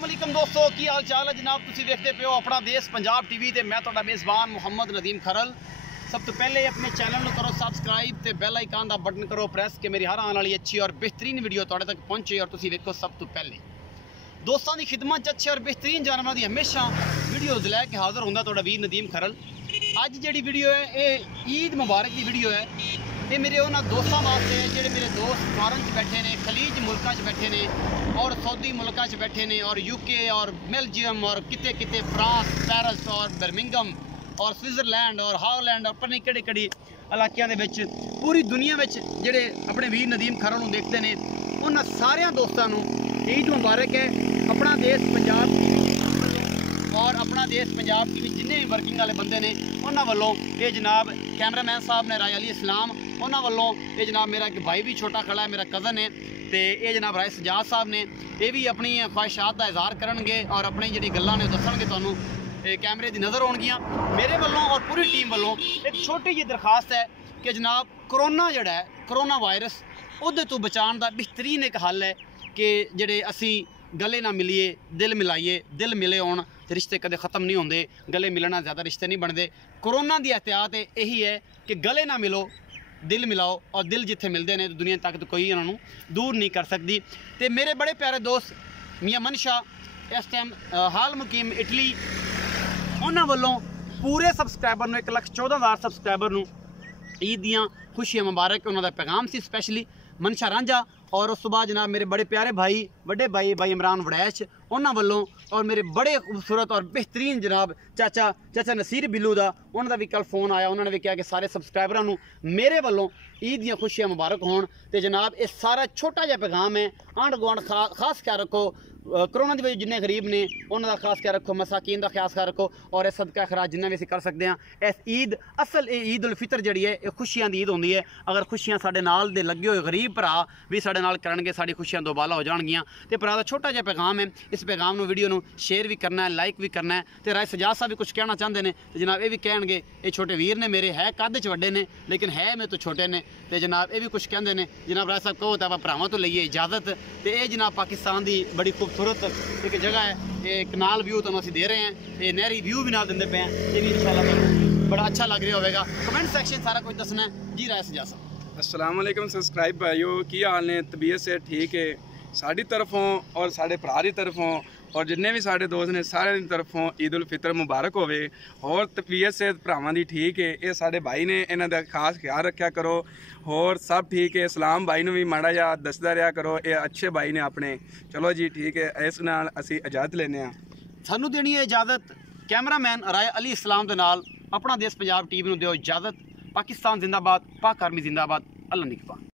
अस्सलाम वालेकुम दोस्तों, की हाल चाल है जनाब। तुसी देखते पे हो अपना देश पंजाब टीवी ते मैं तुहाडा मेज़बान मुहम्मद नदीम खरल। सब तो पहले अपने चैनल को करो सब्सक्राइब ते बैल आइकन का बटन करो प्रेस कि मेरी हर आने वाली अच्छी और बेहतरीन वीडियो तुहाडे तक पहुंचे और तुसी देखो सब तो पहले। दोस्तों की खिदमत अच्छे और बेहतरीन जानवरों की हमेशा वीडियोज़ लैके हाज़र होंदा तुहाडा वीर नदीम खरल। अज जी वीडियो है ये ईद मुबारक की वीडियो है। ये मेरे उन्होंने दोस्तों वास्ते जोड़े मेरे दोस्त फॉरन बैठे ने, खलीज मुल्कों बैठे ने और सऊदी मुल्कों बैठे ने और यूके और बेल्जियम और किते किते फ्रांस, पेरिस और बर्मिंघम और स्विट्जरलैंड और हॉलैंड और पता नहीं केड़े केड़े इलाकों के पूरी दुनिया में जोड़े अपने वीर नदीम खरल को देखते हैं, उन्होंने सारे दोस्तों को ईद मुबारक है। अपना देश पंजाब और अपना देश पंजाब की जिन्हें भी वर्किंग वाले बंदे ने उन्होंने वालों ये जनाब कैमरामैन साहब ने राय अली इस्लाम, उन्होंने वालों ये जनाब मेरा एक भाई भी छोटा खड़ा है, मेरा कज़न है, तो ये जनाब राय सजाद साहब ने ये भी अपनी ख्वाहिशात का इजहार करेंगे और अपनी जी गल्लां ने दसणगे तुहानूं कैमरे की नज़र आउणगियां। मेरे वालों और पूरी टीम वालों एक छोटी जी दरखास्त है कि जनाब कोरोना जोड़ा है, कोरोना वायरस उहदे तो बचाने का बेहतरीन एक हल है कि जेडे असी गले ना मिलीए, दिल मिलाइए। दिल मिले होण ते रिश्ते कदे ख़त्म नहीं होंदे, गले मिलना ज़्यादा रिश्ते नहीं बनते। कोरोना की एहतियात यही है कि गले ना मिलो, दिल मिलाओ, और दिल जिथे मिलते हैं तो दुनिया तक तो कोई इन्हों दूर नहीं कर सकती। तो मेरे बड़े प्यारे दोस्त मियाँ मनशा इस टाइम हाल मुकीम इटली, उन्होंने वालों पूरे सबसक्राइबर में 1,14,000 सबसक्राइबर नूं ईद दियाँ खुशियाँ मुबारक उन्होंने पैगाम से स्पैशली मनशा रांझा। और उस बाद जनाब मेरे बड़े प्यारे भाई बड़े भाई इमरान वड़ैच उन्होंने वालों और मेरे बड़े खूबसूरत और बेहतरीन जनाब चाचा नसीर बिल्लू का उन्होंने भी कल फोन आया। उन्होंने भी कहा कि सारे सबसक्राइबरों को मेरे वालों ईद दियाँ खुशियाँ मुबारक होण। तो जनाब ये सारा छोटा जहा पैगाम है। आंढ गुआंढ खास ख्याल रखो, कोरोना की वजह जिन्हें गरीब ने उन्होंने खास ख्याल रखो, मसाकीन का खास ख्याल रखो और इस सदका खराज जिन्ना भी असीं कर सकते हैं। इस ईद असल ये ईद उल फितर जी है ये खुशियां की ईद होंदी है। अगर खुशियां साडे नाल दे लगे हुए गरीब भरा भी साडे नाल करनगे, साडी खुशियां दोबाला हो जाणगियां। तो भरा का छोटा जहा पैगाम है, इस पैगाम को वीडियो को शेयर भी करना है, लाइक भी करना है। तो राय सजाद साहब भी कुछ कहना चाहते हैं तो जनाब ये भी कहणगे, ये छोटे वीर ने मेरे है कद च वड्डे ने लेकिन है मैं तो छोटे ने। तो जनाब ये भी कुछ कहते हैं। जनाब राय साहब कहो तो आप भरावां तो लईए इजाजत। तो ये जनाब पाकिस्तान की बड़ी खूबसूरत एक जगह है, ये कनाल व्यू तुहानूं असीं दे रहे हैं, ये नहरी व्यू भी नाल दिंदे पे हैं। ये भी इंशाल्लाह बड़ा अच्छा लग रहा होगा। कमेंट सेक्शन सारा कुछ दसना है जी। राय सजाद साहब अस्सलाम वालेकुम सब्सक्राइब भाइयों, की हाल ने? तबीयत से ठीक है साड़ी तरफों और साढ़े भरा की तरफों और जिन्ने भी साढ़े दोस्त ने सारे की तरफों ईद उल फितर मुबारक होवे। और तबीयत से भरावां दी ठीक है, ये साढ़े भाई ने इन्हां दा खास ख्याल रखा करो और सब ठीक है। इस्लाम भाई ने भी माड़ा जा दसदा रहा करो, ये अच्छे भाई ने अपने। चलो जी ठीक है, इस नाल असीं इजाजत लेने आ। सानू देनी है इजाजत। कैमरामैन राय अली इस्लाम दे नाल अपना देश पंजाब टीवी नूं दिओ इजाजत। पाकिस्तान जिंदाबाद, पाक आर्मी जिंदाबाद। अल्लाह निगहबान।